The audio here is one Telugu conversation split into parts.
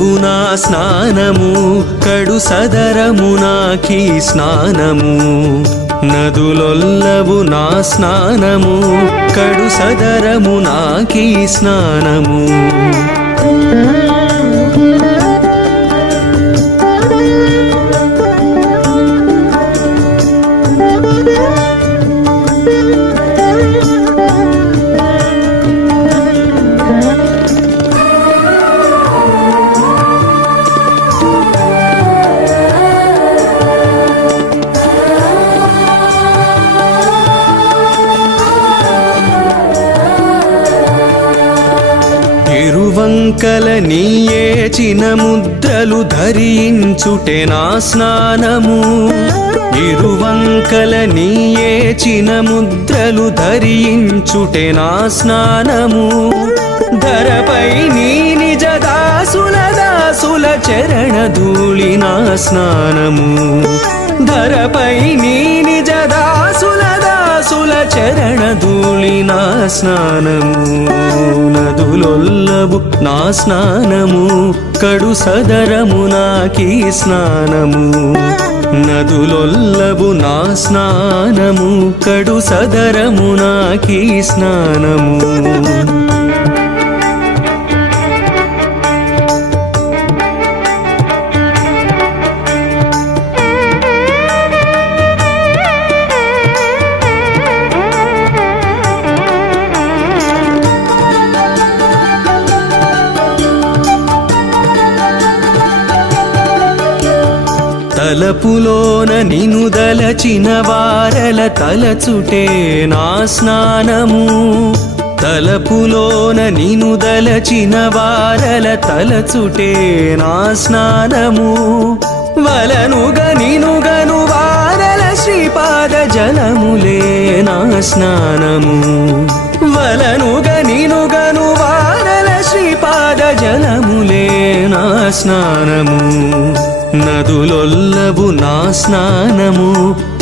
నదులొల్లవు నా స్నానము కడు సదరము నాకీ స్నానము నదులొల్లవు నా స్నానము కడు సదరము నాకీ స్నానము ఇరువంకల నీయేచిన ముద్రలు ధరించుటే నా స్నానము ఇరువంకల నీయేచిన ముద్రలు ధరించుటే నా స్నానము ధరపై నీ నిజ దాసుల దాసుల చరణ ధూళి నా స్నానము ధరపై నీ నిజ దాసుల దాసుల చరణ ధూళి నా స్నానము నదులొల్లవు నా స్నానము కడు సదరము నాకీ స్నానము నదులొల్లవు నా స్నానము కడు సదరము నాకీ స్నానము తలపులోన నిను దలచిన వారల తలచుటే నా స్నానము తలపులోన నిను దలచిన వారల తలచుటే నా స్నానము వలనుగ నినుగను వారల శ్రీపాద జలములే నా స్నానము వలనుగ నినుగను వారల శ్రీపాద జలములే నా స్నానము నదులొల్లవు నా స్నానము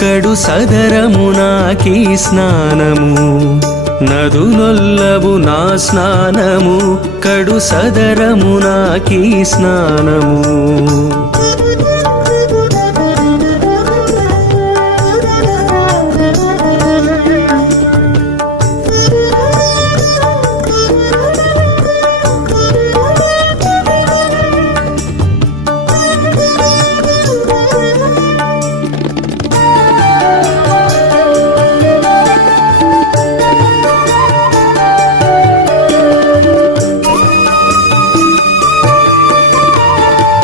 కడు సదరము నాకీ స్నానము నదులొల్లవు నా స్నానము కడు సదరము నాకీ స్నానము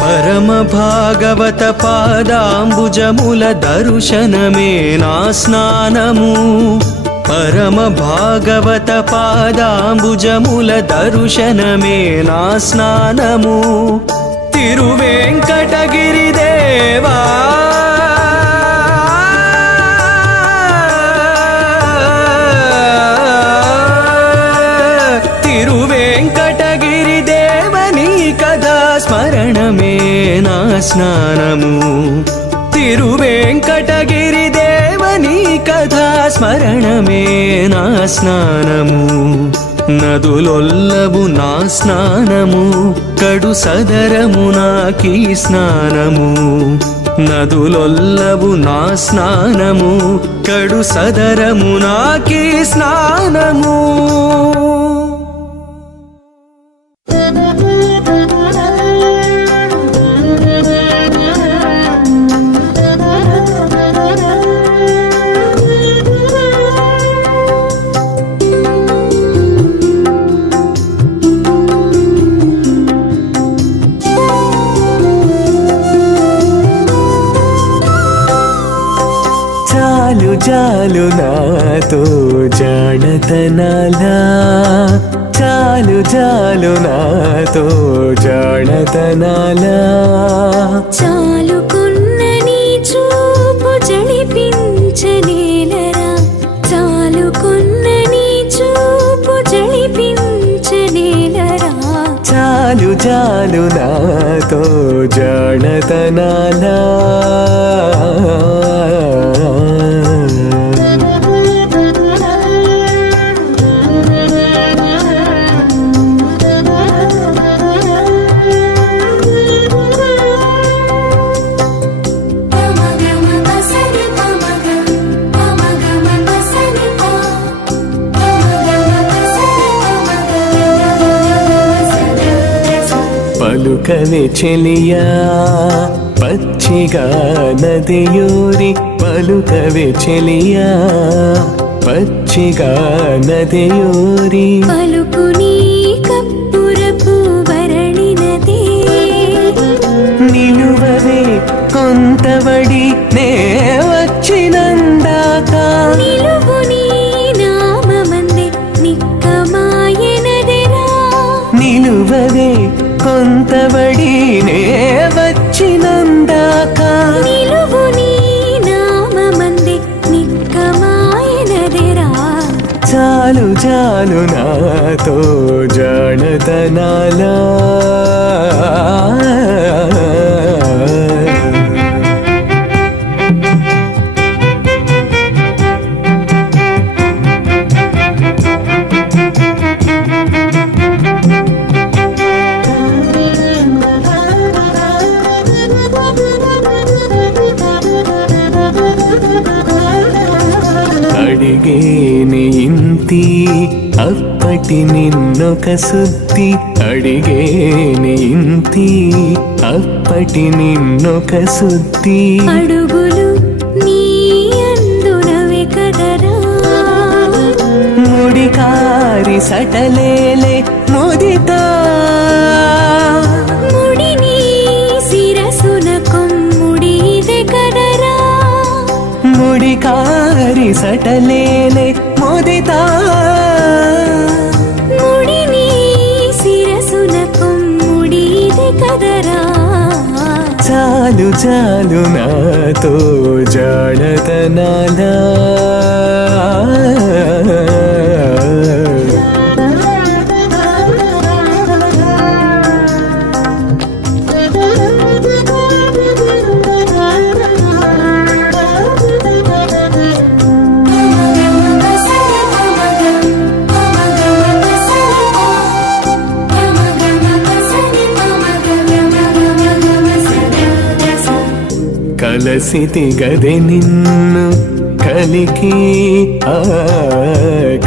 పరమ భాగవత పాదాంబుజముల దర్శనమే నా స్నానము పరమ భాగవత పాదాంబుజముల దర్శనమే నా స్నానము తిరువేంకటగిరి దేవా తిరువేంకటగిరి దేవని కథా స్మరణమే నా స్నానము తిరువేంకటగిరి దేవని కథా స్మరణమే నా స్నానము నదులొల్లవు నా స్నానము కడు సదరము నాకీ స్నానము నదులొల్లవు నా స్నానము కడు సదరము నాకీ స్నానము చాలు నాతో జానతనాలా చాలు చాలు నాతో జానతనాలా చాలుకున్న నీ చూపు జడిపించనేలరా చాలుకున్న నీ చూపు జడిపించనేలరా చాలు చాలు నాతో జానతనాలా పలుకవే చెలియా పచ్చిగా నదియోరి పలుకవే చెలియా పచ్చిగా నదియోరి పలుకుని కప్పురపు వరణినదే నిలువవే కొంతవడి నే వచ్చినందాక నిలువుని నామమందే నిక్కమాయనదెరా నిలువవే కొంతవడి నే వచ్చినందాక నిలువుని నామమందే నిక్కమాయనదెరా చాలు చాలు నాతో జానతనాలా అడిగేని ఇంతి అప్పటి నిన్నొక సుద్ది అడిగేని ఇంతి అప్పటి నిన్నొక సుద్ది అడుగులు నీ అందునవే కదరా ముడికారి సటలేలే ముదితా ముడిని శిరసున కొమ్ముడిదే కదరా ముడికారి సటలేలే ముదితా ముడిని శిరసున కొమ్ముడిదే కదరా చాలు చాలు నాతో జానతనాలా కలసితి గదె నిన్ను కలికి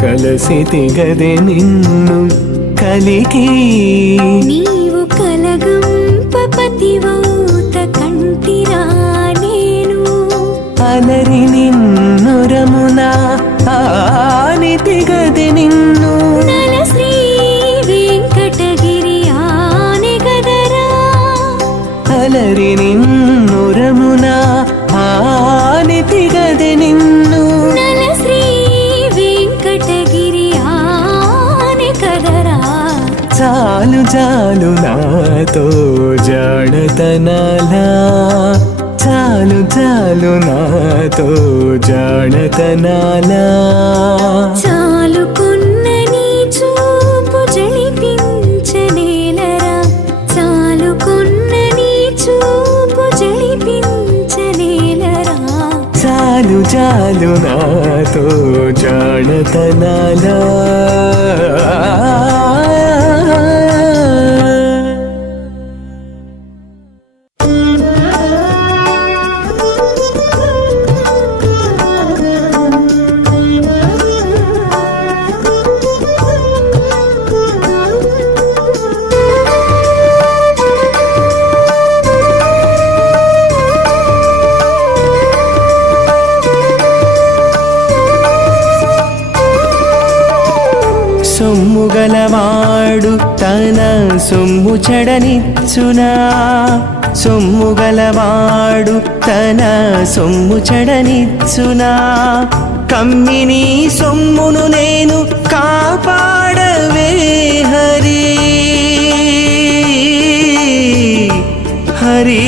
కలసితి గదె నిన్ను కలికి నీవు కలగంపపతివౌత కంటిరా నేను అలరి నిన్నురమున ఆనితి గదె నిన్ను నల శ్రీ వెంకటగిరి ఆనే గదరా అలరి నిన్నురమున ఆనితి గదె నిన్ను నల శ్రీ వెంకటగిరి ఆనే కదరా చాలు చాలు నాతో జానతనాలా చాలు చాలు నాతో జానతనాలా చాలుకున్న నీ చూపు జళిపించనేలరా చాలుకున్న నీ చూపు జళిపించనేలరా చాలు చాలు నాతో జానతనాలా సొమ్ముగలవాడు తన సొమ్ము చెడనిచ్చునా సొమ్ముగలవాడు తన సొమ్ము చెడనిచ్చునా కమ్మిని సొమ్మును నేను కాపాడవే హరి హరి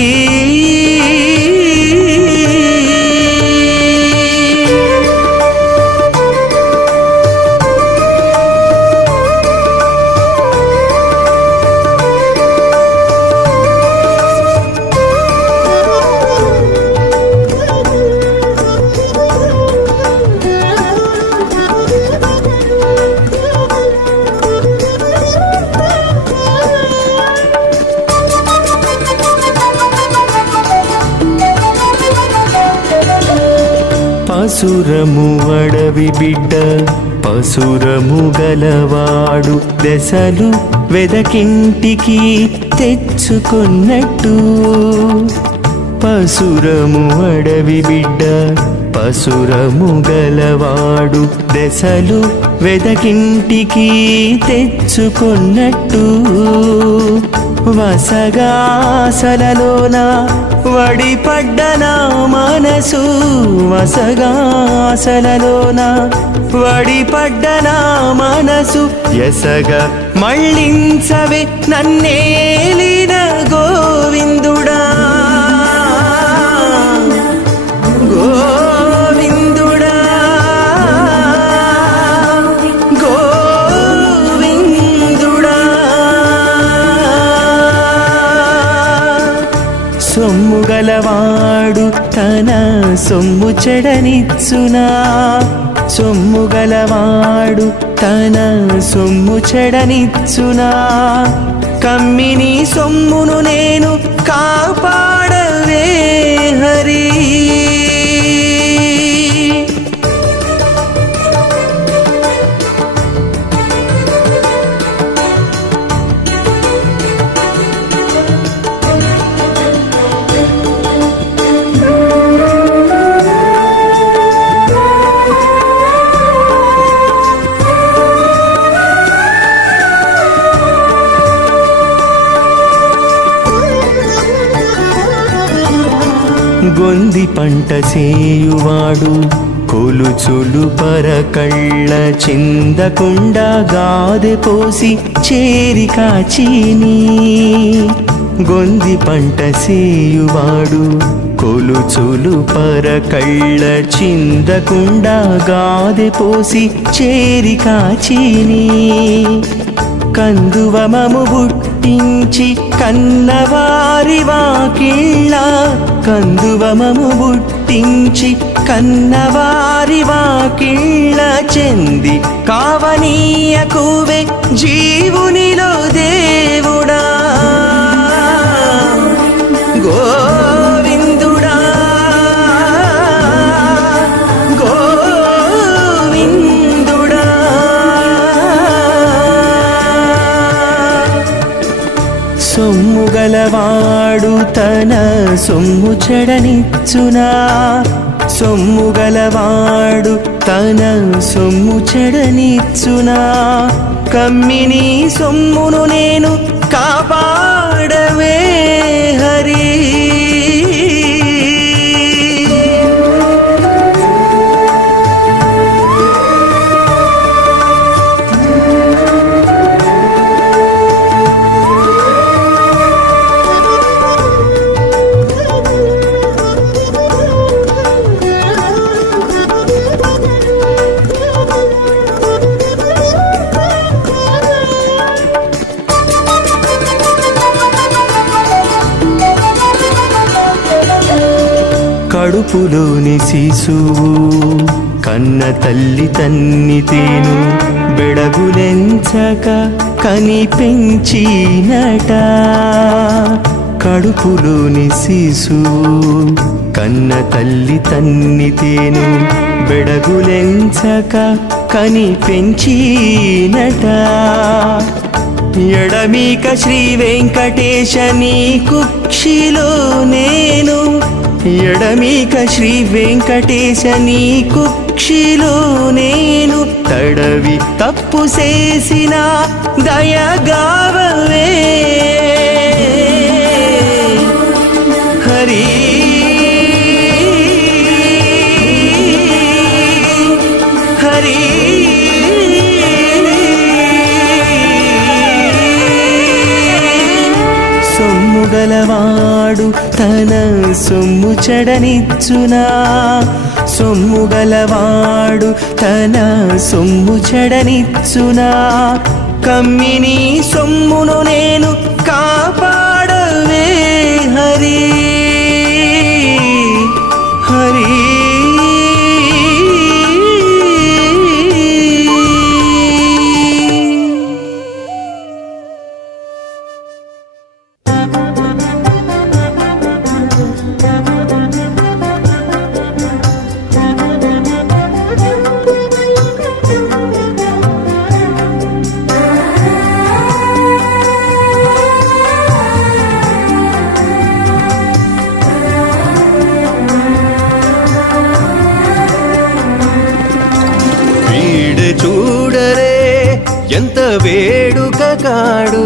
పసురము అడవి బిడ్డ పసురము గలవాడు దశలు వెదకింటికి తెచ్చుకొన్నట్టు పసురము అడవి బిడ్డ పసురము గలవాడు దశలు వెదకింటికి తెచ్చుకొన్నట్టు వసగాసలలోన వడిపడ్డ నా మనసు వసగాసలలోన వడిపడ్డ నా మనసు ఎసగ మళ్ళించవే నన్నేలిన గోవిందుడా గోవిందుడా గోవిందుడా సొమ్ము గలవాడు తన సొమ్ము చెడనిచ్చునా సొమ్ము గలవాడు తన సొమ్ము చెడనిచ్చునా కమ్మిని సొమ్మును నేను కాపాడవే హరి గొంది పంట సేయువాడు కొలుచులు పరకళ్ళ చిందకుండా గాదె పోసి చేరి కాచిని గొంది పంట సేయువాడు కొలుచులు పరకళ్ళ చిందకుండా గాదె పోసి చేరి కాచిని కందువమము బుట్టించి కన్నవారి వాకిళ్ళ కందువమము బుట్టించి కన్నవారి వాకిళ్ళ చెంది కావనీయకువే జీవునిలో దేవుడా గోవిందుడా గోవిందుడా సొమ్ము గలవాడు తన సొమ్ము చెడనిచ్చునా సొమ్ము గలవాడు తన సొమ్ము చెడనిచ్చునా కమ్మిని సొమ్మును నేను కాపాడవే హరి కడుపులోని శిశువు కన్న తల్లి తన్నితేను బెడగులెంచక కని పెంచినట కడుపులోని శిశువు కన్న తల్లి తన్నితేను బెడగులెంచక కని పెంచినట ఎడమీక శ్రీ వెంకటేశ నీ కుక్షిలో నేను ఎడమీక శ్రీ వెంకటేశ నీ కుక్షిలో నేను తడవి తప్పు చేసిన దయగావవే హరి హరి సొమ్ము గలవాడు తన సొమ్ము చెడనిచ్చునా సొమ్ము గలవాడు తన సొమ్ము చెడనిచ్చునా కమ్మిని సొమ్మును నేను కాపాడవే హరి హరి చూడరే ఎంత వేడుక కాడు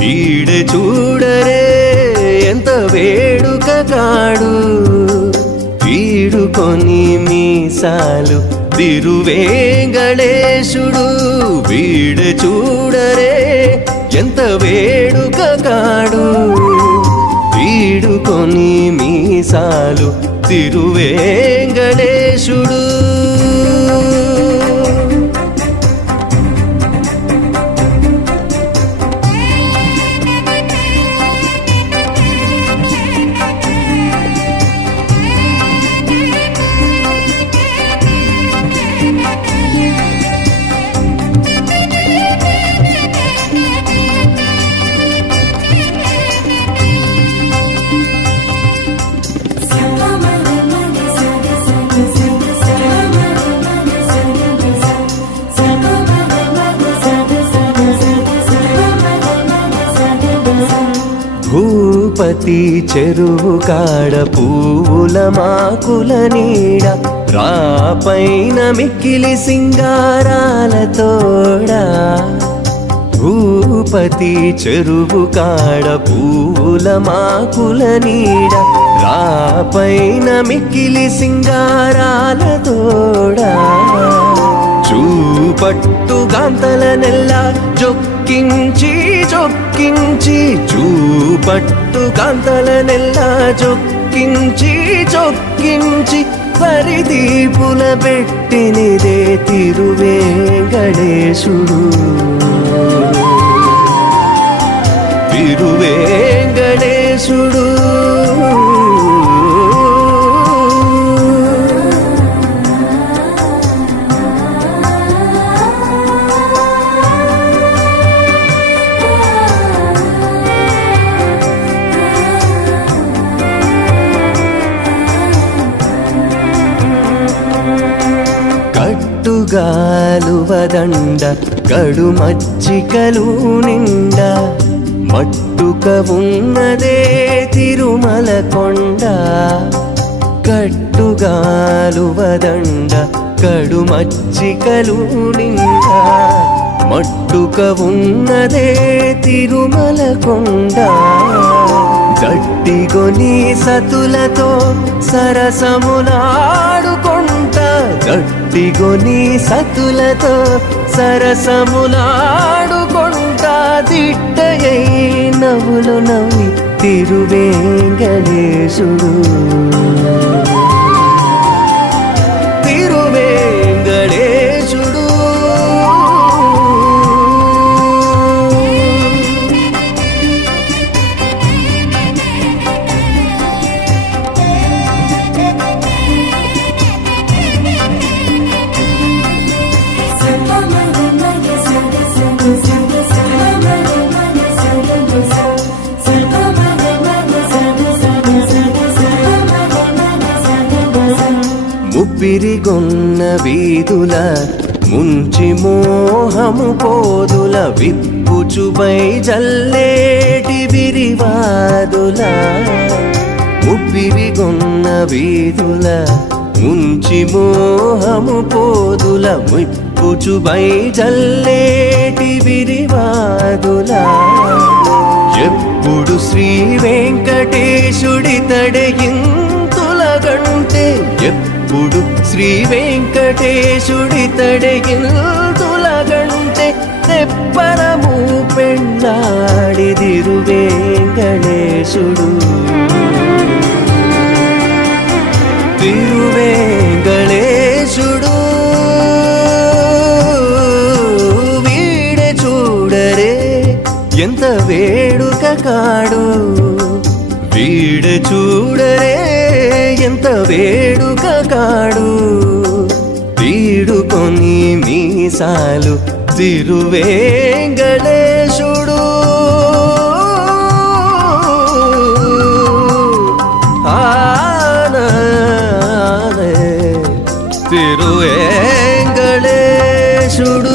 వీడే చూడరే ఎంత వేడుక కాడు వీడుకొని మీసాలు తిరువేంకటేశుడు వీడే చూడరే ఎంత వేడుక కాడు వీడుకొని మీసాలు తిరువేంకటేశుడు భూపతి చెరువు కాడ పువ్వుల మాకుల నీడ రాపైన మిక్కిలి సింగారాల తోడా భూపతి చెరువు కాడ పువ్వుల మాకుల నీడ రాపైన మిక్కిలి సింగారాల తోడా చూపట్టు గాంతల నెల్ల జొక్కించి జొక్కించి చూపట్టు కాంతల నెల్ల జొక్కించి జొక్కించి పరిదీపుల పెట్టినిదే తిరువేంకటేశుడు తిరువేంకటేశుడు గాలువదండ కడు మచ్చికలు నిండా మట్టుక ఉన్నదే తిరుమల కొండ కట్టుగాలువదండ కడు మచ్చికలు నిండా మట్టుక ఉన్నదే తిరుమల కొండ జట్టిగొని సతులతో సరసములాడుకుంటా జట్టిగొని సతులతో సరసములాడుకుంటా దిట్టయై నవ్వులు నవ్వి తిరువేంకటేశుడు తిరువేంకటేశుడు ముప్పిరిగొన్న వీధుల ముంచి మోహము పోదుల విప్పుచుపై జల్లేటి విరివాదుల ముప్పిరిగొన్న వీధుల ముంచి మోహము పోదుల విప్పుచుపై జల్లేటి విరివాదుల ఎప్పుడు శ్రీ వెంకటేశుడి తడయింతులగంటే ఎప్పుడు శ్రీ వెంకటేశుడి తడయింతులగంటే తెప్పరము పెళ్ళాడిదిరు వెంకటేశుడు తిరువేంకటేశుడు వీడే చూడరే ఎంత వేడుక కాడు వీడే చూడరే ఎంత వేడుక కాడు వీడుకొని మీసాలు తిరువేంకటేశుడు తిరువేంకటేశుడు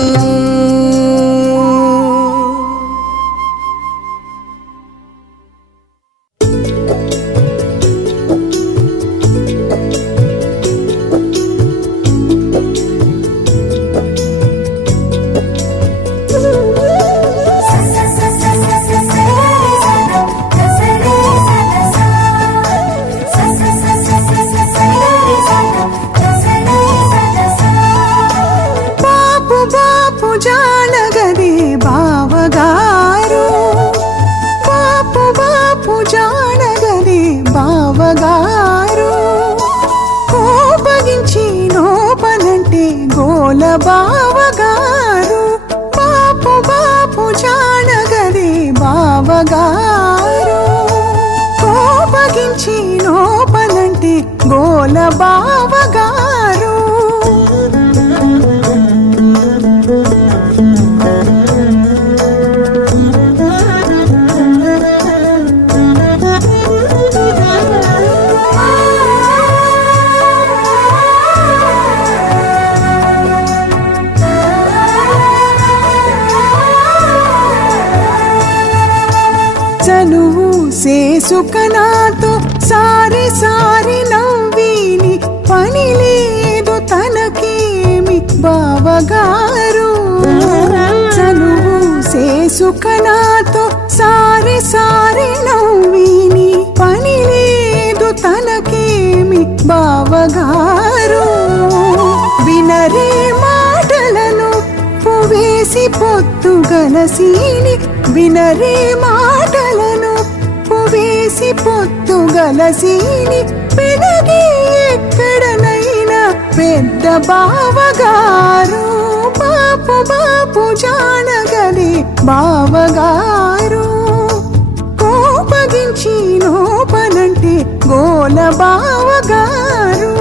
గోల బావగారు బాపు బాపు జానగదే బావగారు కోపగించి లోపలంటే గోల బావగారు చనువు చేసుకనాతో సారి సారి నవ్విని పని లేదు తనకేమి బావగారు చనువు చేసుకనాతో సారి సారి నవ్విని పని లేదు తనకేమి బావగారు వినరే మాటలను పువేసి పొత్తుగలసీని వినరే మాటలను పువేసి పొత్తుగలసీని పెనగి ఎక్కడనైనా పెద్ద బావగారు బాపు బాపు జానగదే బావగారు కోపగించి లోపలంటే గోల బావగారు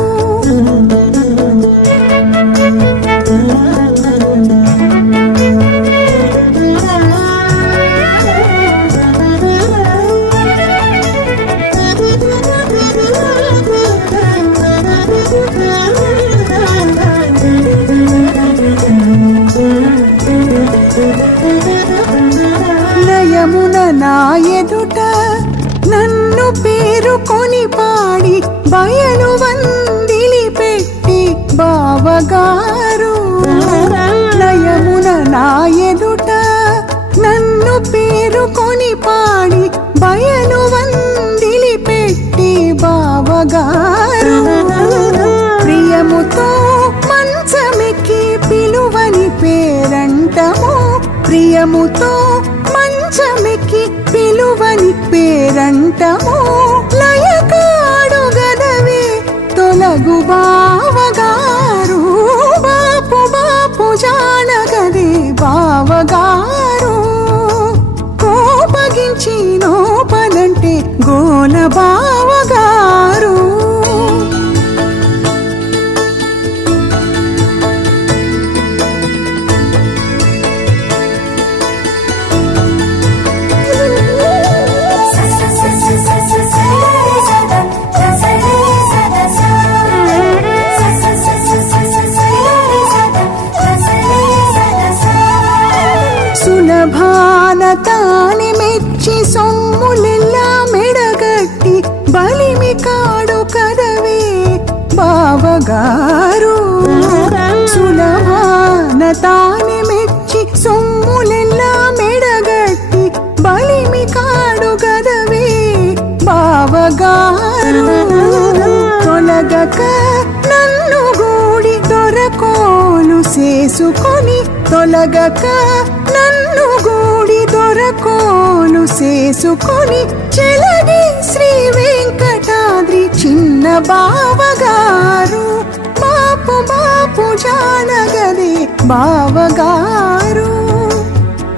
నయమున నా ఎదుట నన్ను పేరుకొని పాడి బయలు వందిలి పెట్టి బావగారు నయమున నా ఎదుట నన్ను పేరుకొని పాడి బయలు వందిలి పెట్టి బావగారు ప్రియముతో మంచమెక్కి పిలువని పేరంటము ప్రియముతో మంచమెక్కి పిలువని పేరంటము లయకాడు గదవే తొలగు బావగారు బాపు బాపు జానగదే బావగారు కోపగించి లోపలంటే గోల బావగారు సులభానతాని మెచ్చి సొమ్ములెల్లా మెడగట్టి బలిమి కాడు కదవే బావగారు సులభానతాని మెచ్చి సొమ్ములెల్లా మెడగట్టి బలిమి కాడు కదవే బావగారు తొలగక నన్ను గూడి దొరకోలు చేసుకొని తొలగక నన్ను గూడి దొరకోలు చేసుకొని చెలగి శ్రీ వెంకటాద్రి చిన్న బావగారు బాపు బాపు జానగదే బావగారు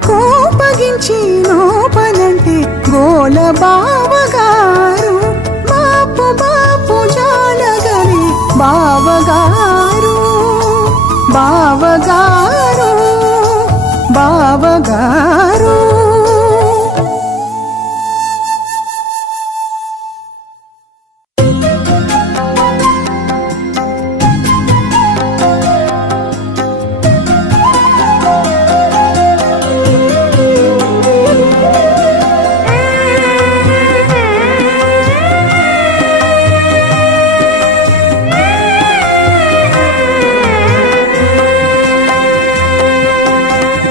కోపగించి లోపలంటే గోల బావగారు బాపు బాపు జానగదే బావగారు బావగారు బావగారు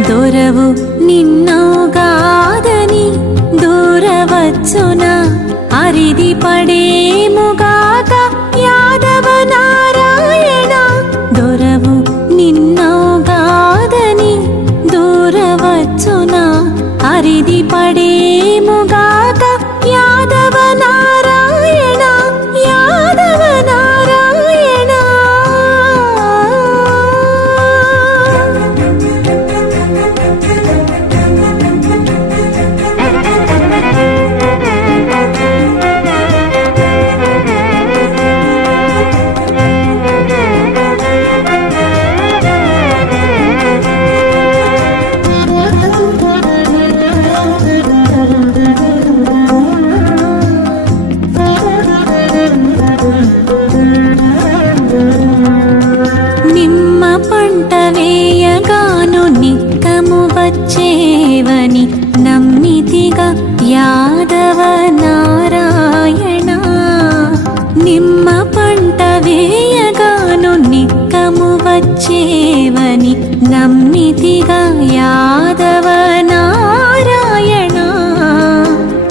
దొరవు నిన్నోగాదని దూరవచ్చున అరిది పడేముగాక యాదవ నారాయణ దొరవు నిన్నోగాదని దూరవచ్చున అరిది పడేముగాక యాదవ నారాయణ యాదవ నారాయణ పంట వేయగాను నిక్కము వచ్చేవని నమ్మితిగా యాదవ నారాయణ. నిమ్మ పంట వేయగాను నిక్కము వచ్చేవని నమ్మితిగా యాదవ నారాయణ.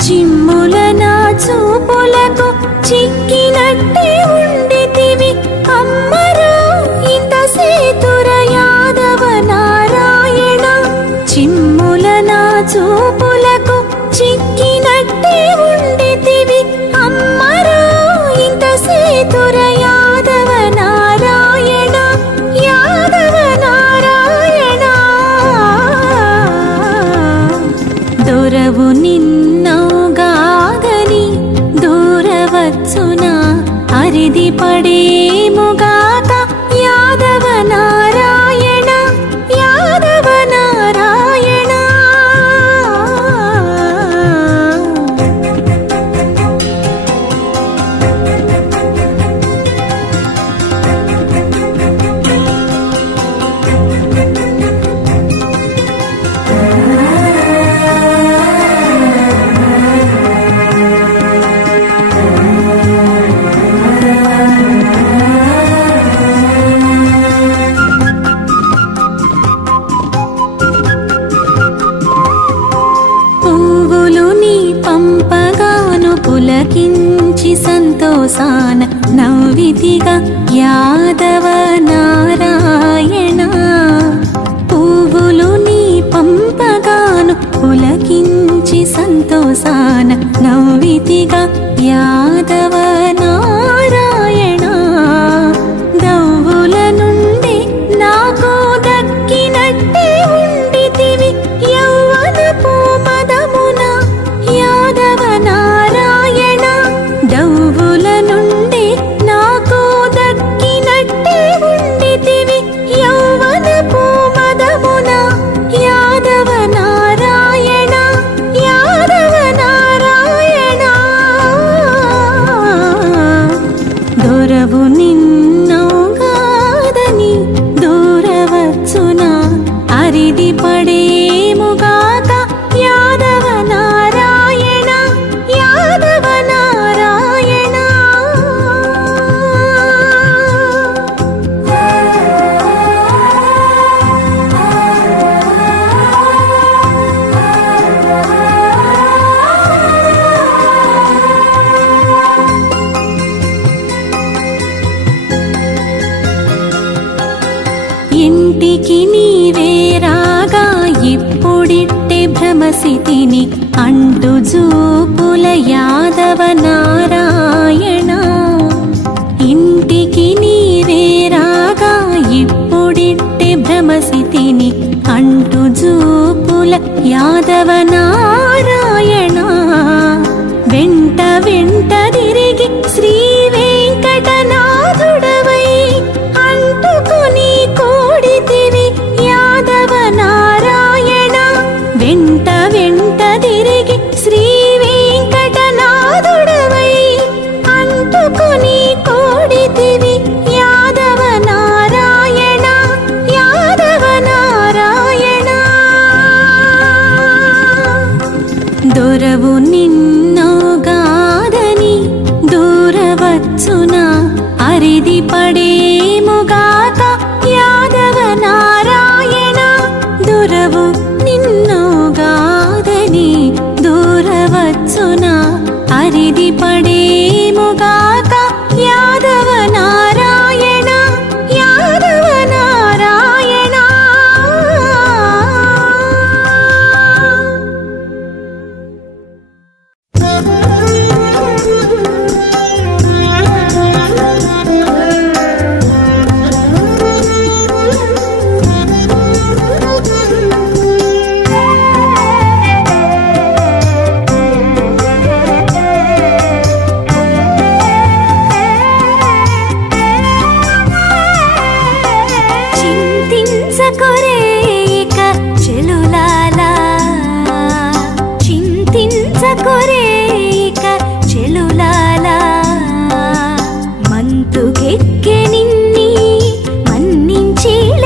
చిమ్ముల నా చూపులకు చిక్కినట్టే ఉండితివి అమ్మరా ఇంత సేతుర యాదవ నారాయణ. చిమ్ముల నా చూపులకు చిక్కినట్టే ఉండితివి అమ్మరా ఇంత సేతుర యాదవ నారాయణ. యాదవ నారాయణ దొరవు నిన్నౌగాదని దూరవచ్చునా అరిది పడేముగాక యాదవ నారాయణ. యాదవ నారాయణ పులకించి సంతోషాన నవ్వితిగా యాదవ నారాయణ. పువ్వులు నీ పంపగాను పులకించి సంతోషాన నవ్వితిగా యాదవ నారాయణ. దవ్వుల నుండి నాకు దక్కినట్టే ఉండితివి యౌవనపు మదమున యాదవ నారాయణ. దవ్వుల నుండి నాకు దక్కినట్టే ఉండితివి యౌవనపు మదమున యాదవ నారాయణ. యాదవ నారాయణ దొరవు నిన్నౌగాదని దూరవచ్చునా అరిది పడేముగాక యాదవ నారాయణ. యాదవ నారాయణ ఇంటికి నీవే రాగా ఇప్పుడిట్టే భ్రమసితిని అంటు జూపుల యాదవ నారాయణ. ఇంటికి నీవే రాగా ఇప్పుడిట్టే భ్రమసితిని అంటు జూపుల యాదవ నారాయణ. వెంట వెంట తిరిగి శ్రీ వెంకటనాథుడవై అంటుకొని కోడితివి యాదవ నారాయణ. వెంట వెంట తిరిగి శ్రీ వెంకటనాథుడవై అంటుకొని కోడితివి యాదవ నారాయణ. యాదవ నారాయణ దొరవు నిన్నౌగాదని దూరవచ్చునా అరిది పడేముగాక యాదవ నారాయణ. దొరవు నిన్నౌగాదని దూరవచ్చునా అరిది పడేముగాక యాదవ నారాయణ. యాదవ నారాయణ మంతుకెక్కె నిన్ని మన్నించేళ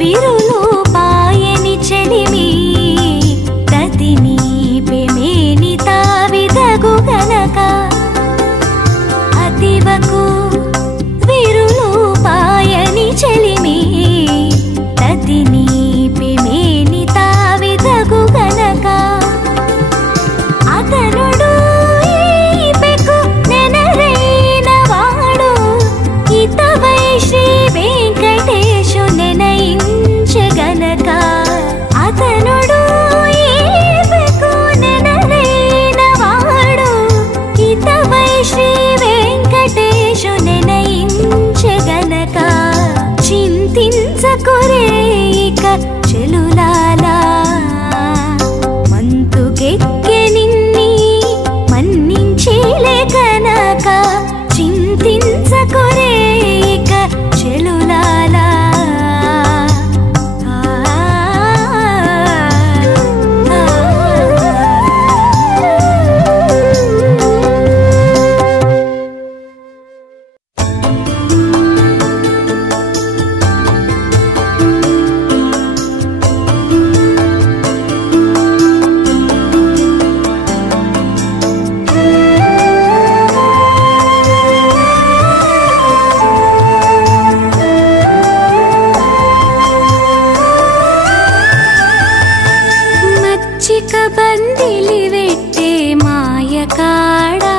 విరులు పాయని చెలిమి ప్రతిని పెమేని తావిదగు గనక అతివకు విరులు పాయని చెలిమి ప్రతిని పెమేని తావిదగు గనక అతనుడు ఈపెకు నెనరైన వాడు ఇతవై శ్రీ వెంకటేశు నెనయించగనక అతనుడు ఈపెకు నెనరైన వాడు ఇతవై శ్రీ వెంకటేశు నెనయించగనక చింతించకురే ఇక చెలులాలా మంతుకెక్కె నిన్ని మన్నించేలే కనక చింతించకురే ఇక చెలులాలా మచ్చిక బందిలి వెట్టే మాయ కాడా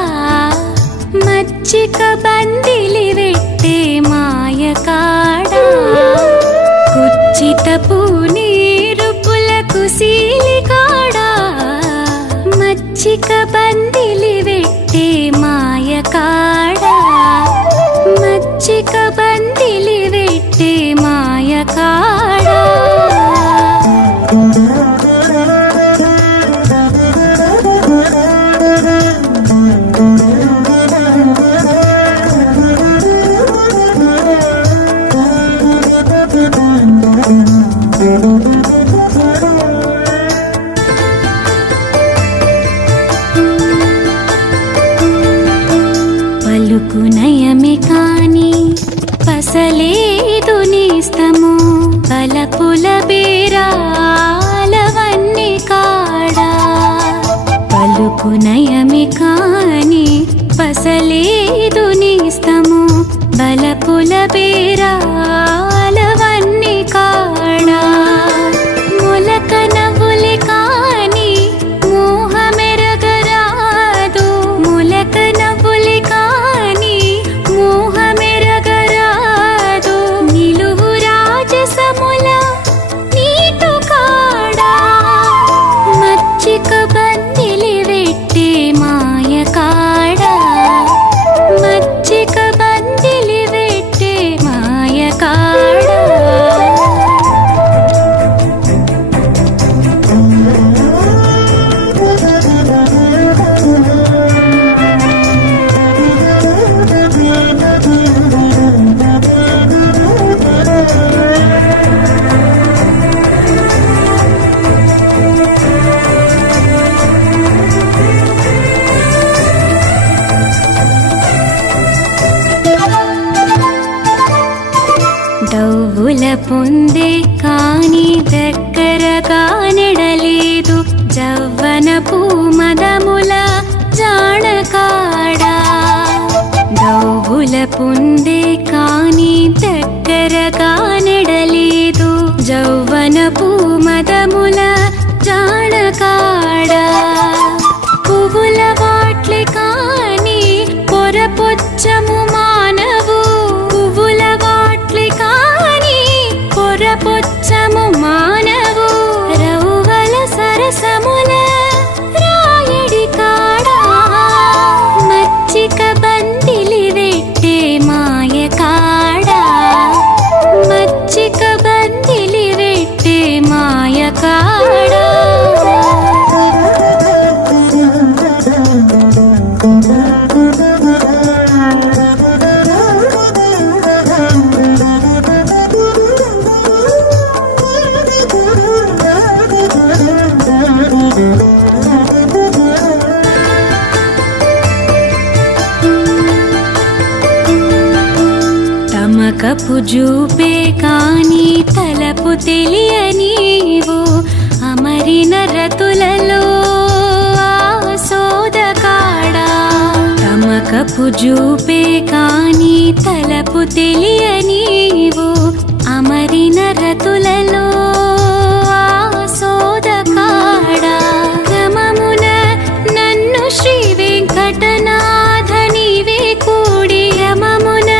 మచ్చిక బందిలి వెట్టే మాయ కాడా కుచ్చితపు నీరు పులకు సీలి కాడా మచ్చిక బందిలి వెట్టే మాయ కాడా మచ్చిక బందిలి వెట్టే మాయ కాడా పలుకు నయమే కాని పసలేదు నేస్తము బలపుల బేరాలవన్నీ కాడా పలుకు నయమే కాని పసలేదు నేస్తము బలపుల బేరాలవన్నీ కాడా మొలక నవ్వులే కాని మోహమెరగరాదు మొలక నవ్వులే కాని మోహమెరగరాదు నిలువు రాజసముల నీటు కాడా మచ్చిక బందిలి వెట్టే మాయ కాడా మచ్చిక బందిలి వెట్టే మాయ కాడా డవ్వుల పొందే కాని దగ్గరగా నెడలేదు జవ్వనపు మదముల జాణకాడా డవ్వుల పొందే కాని దగ్గరగా నెడలేదు జవ్వనపు మదముల జాణకాడా పువ్వుల వాట్లే కాని పొరపొచ్చము మానవు పువ్వుల వాట్లే కాని పొరపొచ్చము మానవు రౌవల సరసముల రాయడి కాడా మచ్చిక బందిలి వెట్టే మాయ కాడా మచ్చిక బందిలి వెట్టే మాయ కాడా తమకపు జూపే కాని తలపు తలపు తెలియనీవు అమరిన రతులలో సోదకాడా తమకపు జూపే కాని తలపు తెలియనీవు అమరిన రతులలో సోదకాడా క్రమమున నన్ను శ్రీ వెంకటనాథ నీవే కూడి క్రమమున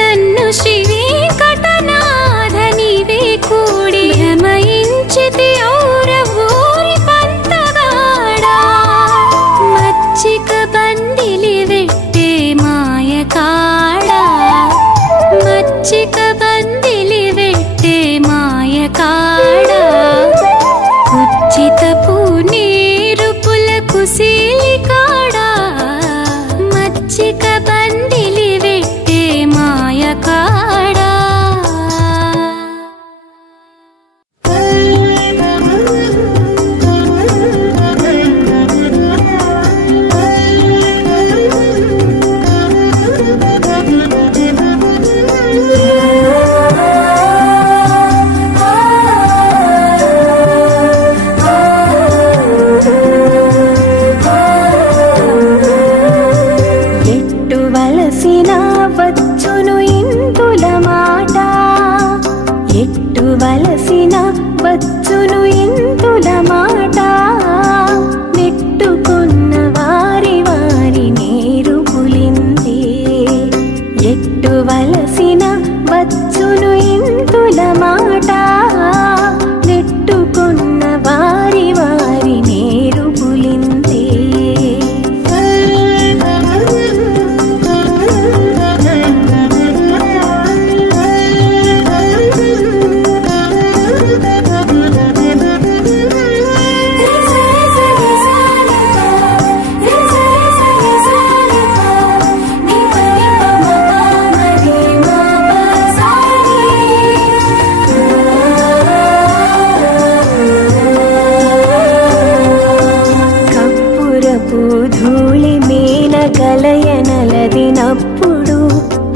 నన్ను శ్రీ వెంకటనాథ నీవే కూడి భ్రమయించితి ఔరవూరి పంతగాడా మచ్చిక బందిలి వెట్టే మాయకాడా మచ్చిక బందిలి వెట్టే మాయకాడా కుచ్చితపు నీరుపుల కుశీలికాడా మచ్చిక బందిలి వెట్టే మాయకాడా ఎట్టువలసిన వచ్చును ఇంతుల మాట ఎట్టువలసిన వచ్చును ఇంతుల మాట నెట్టుకున్న వారి వారి నీరు పులింది ఎట్టువలసిన వచ్చును ఇంతుల మాట నెట్టుకున్న వారి వారి నీరు పులింది ధూళి మీన కలయనలదినప్పుడు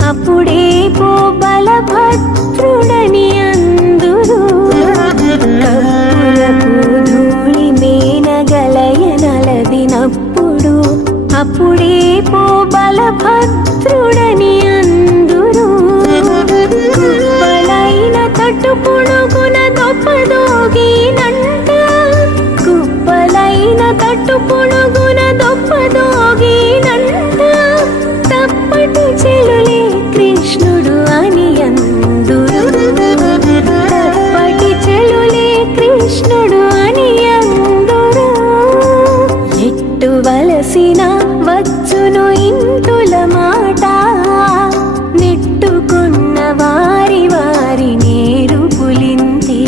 అప్పుడే పో బలభద్రుడని అందురు కప్పురపు ధూళి మీన గలయనలదినప్పుడు అప్పుడే పో బలభద్రుడని అందురు కుప్పలైన తట్టు పుణుగున దొప్పదోగినంట కుప్పలైన తట్టు పుణుగున దొప్పదోగినంట తప్పటి చెలులే కృష్ణుడు అని అందురు తప్పటి చెలులే కృష్ణుడు అని అందురు ఎట్టువలసిన వచ్చును ఇంతుల మాట నెట్టుకున్న వారి వారి నీరు పులింది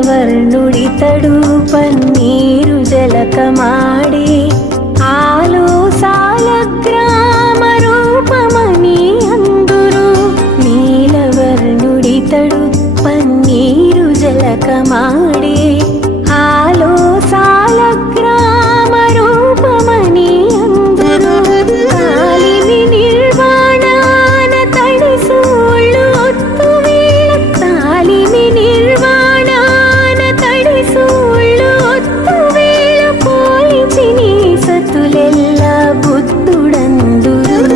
నీలవర్ణుడితడు పన్నీరు జలకమాడి ఆలో సాలగ్రామ రూపమని అందురు నీలవర్ణుడితడు పన్నీరు జలకమాడి ఆలో సాలగ్రామ రూపమని అందురు కాలిమి నిర్వాణాన తడి సూళ్ళు ఒత్తు వీళ్ళ కాలిమి నిర్వాణాన తడి సూళ్ళు ఒత్తు వీళ్ళ పోయిచి నీ సతులెల్ల బుద్ధుడందురు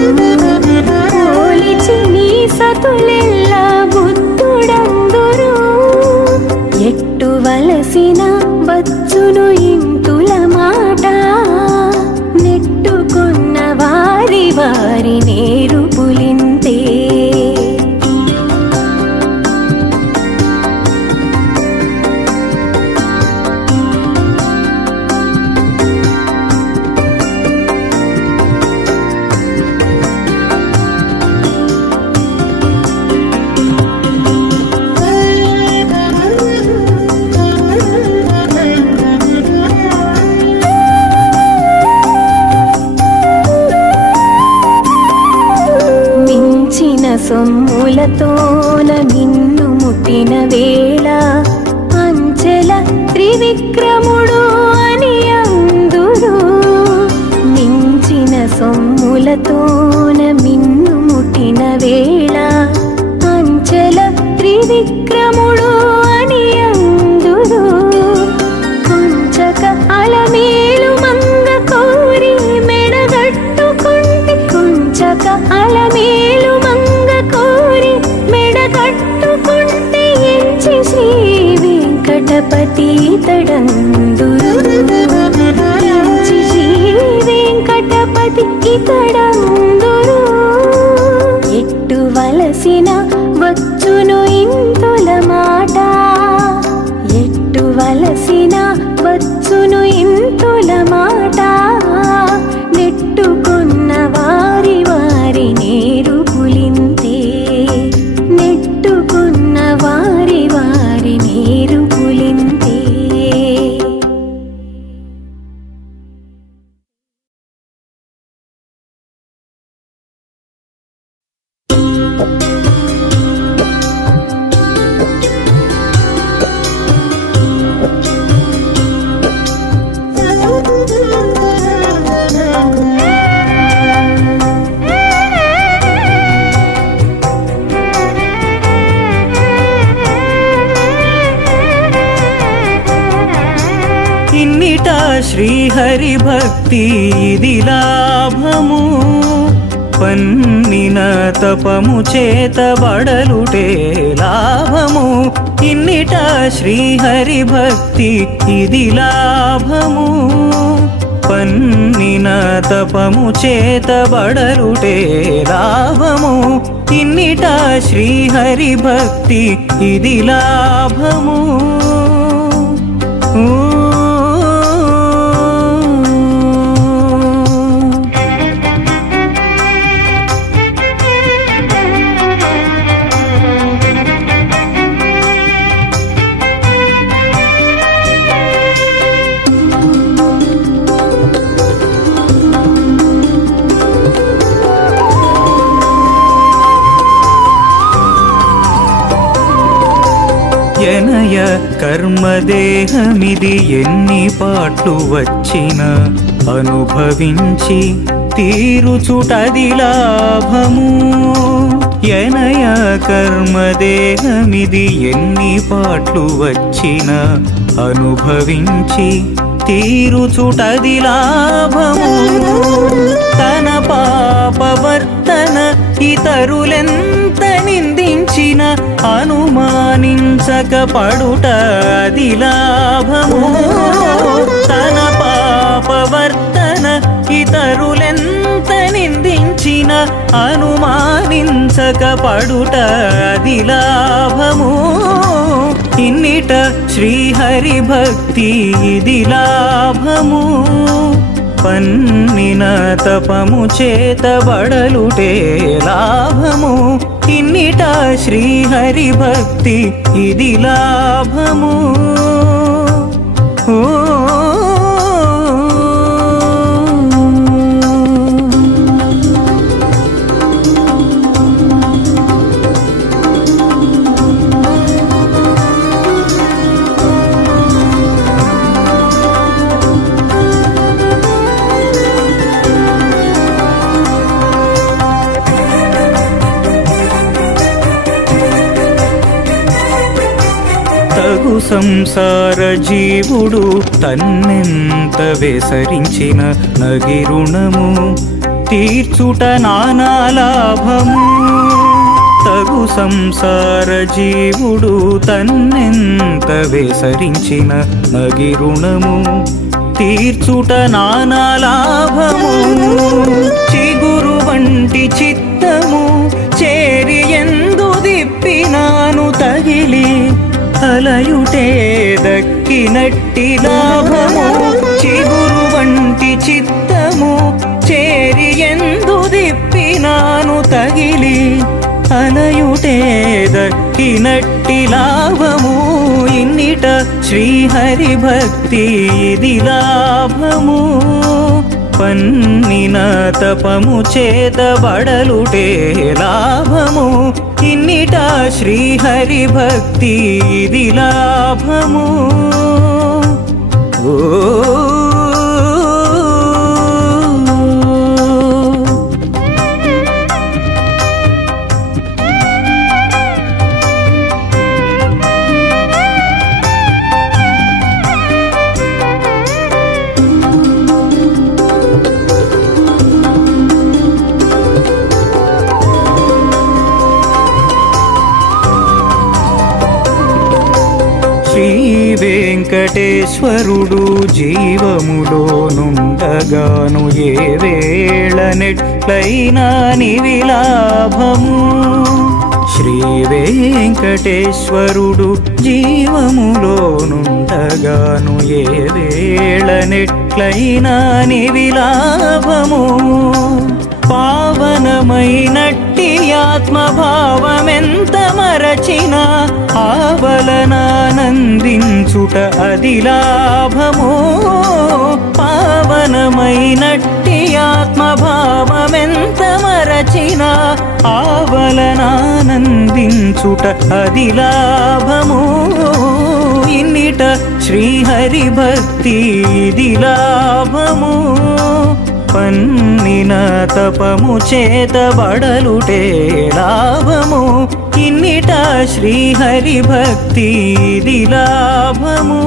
పోలిచి నీ సతులెల్ల బుద్ధుడందురు ఎట్టువలసిన వచ్చును ఇంతుల మాట నెట్టుకున్న వారి వారి నీరు పులింతే సొమ్ములతోన మిన్ను ముట్టిన వేళ అంచెల త్రివిక్రముడు అని అందురు. మించిన సొమ్ములతోన మిన్ను ముట్టిన వేళ అంచెల త్రివిక్రముడు అని అందురు. కొంచక అలమేలు మంగ కోరి మెడగట్టుకుంటే కొంచక అలమేలు మంగ కోరి మెడగట్టుకుంటే ఎంచి శ్రీ వెంకటపతి ఇతడందురు. ఎంచి శ్రీ వెంకటపతి ఇతడందురు. ఎట్టువలసిన వచ్చును ఇంతుల మాట, ఎట్టువలసిన వచ్చును ఇంతుల మాట. నెట్టుకున్న వారి వారి నేరు పులింతే, నెట్టుకున్న వారి వారి నేరు పులింతే. ఇన్నిట శ్రీహరి భక్తి ఇది లాభము, పన్నిన తపము చేత బడలుటే లాభము. ఇన్నిట శ్రీహరి భక్తి ఇది లాభము, పన్నిన తపము చేత బడలుటే లాభము. ఇన్నిట శ్రీహరి భక్తి ఇది లాభము. ఎనయ కర్మదేహమిది ఎన్ని పాట్లు వచ్చిన అనుభవించి తీరుచుటది లాభము. ఎనయ కర్మదేహమిది ఎన్ని పాట్లు వచ్చిన అనుభవించి తీరుచుటది లాభము. తన పాపవర్తన ఇతరులెంత నిందించిన అనుమానించక పడుట అది లాభము. తన పాపవర్తన ఇతరులెంత నిందించిన అనుమానించక పడుట అది లాభము. ఇన్నిట శ్రీహరి భక్తి ఇది లాభము, పన్నిన తపము చేత బడలుటే లాభము. ఇన్నిట శ్రీహరి భక్తి ఇది లాభము. తగు సంసార జీవుడు తన్నెంత వేసరించిన నగి రుణము తీర్చుట నానా లాభము. తగు సంసార జీవుడు తన్నెంత వేసరించిన నగి రుణము తీర్చుట నానా లాభము. చిగురు వంటి చిత్తము చేరి ఎందు దిప్పినాను తగిలి అలయుటే దక్కినట్టి లాభము. చిగురు వంటి చిత్తము చేరి ఎందు దిప్పినాను తగిలి అలయుటే దక్కినట్టి లాభము. ఇన్నిట శ్రీహరి భక్తి ఇది లాభము, పన్నిన తపము చేత బడలుటే లాభము. ఇన్నిట శ్రీహరి భక్తి ఇది లాభము ఓ వెంకటేశ్వరుడు జీవములోనుండగాను ఏ వేళనెట్లైనా నివిలాభము శ్రీ వెంకటేశ్వరుడు జీవములోనుండగాను ఏ వేళనెట్లైనా నివిలాభము పావనమైనట్టి ఆత్మభావమెంత మరచిన ఆవలనానందించుట అది లాభము పావనమైనట్టి ఆత్మభావమెంత మరచిన ఆవలనానందించుట అది లాభము ఇన్నిట శ్రీహరి భక్తి ఇది లాభము పన్నిన తపము చేత బడలుటే లాభము ఇన్నిట శ్రీహరి భక్తి ఇది లాభము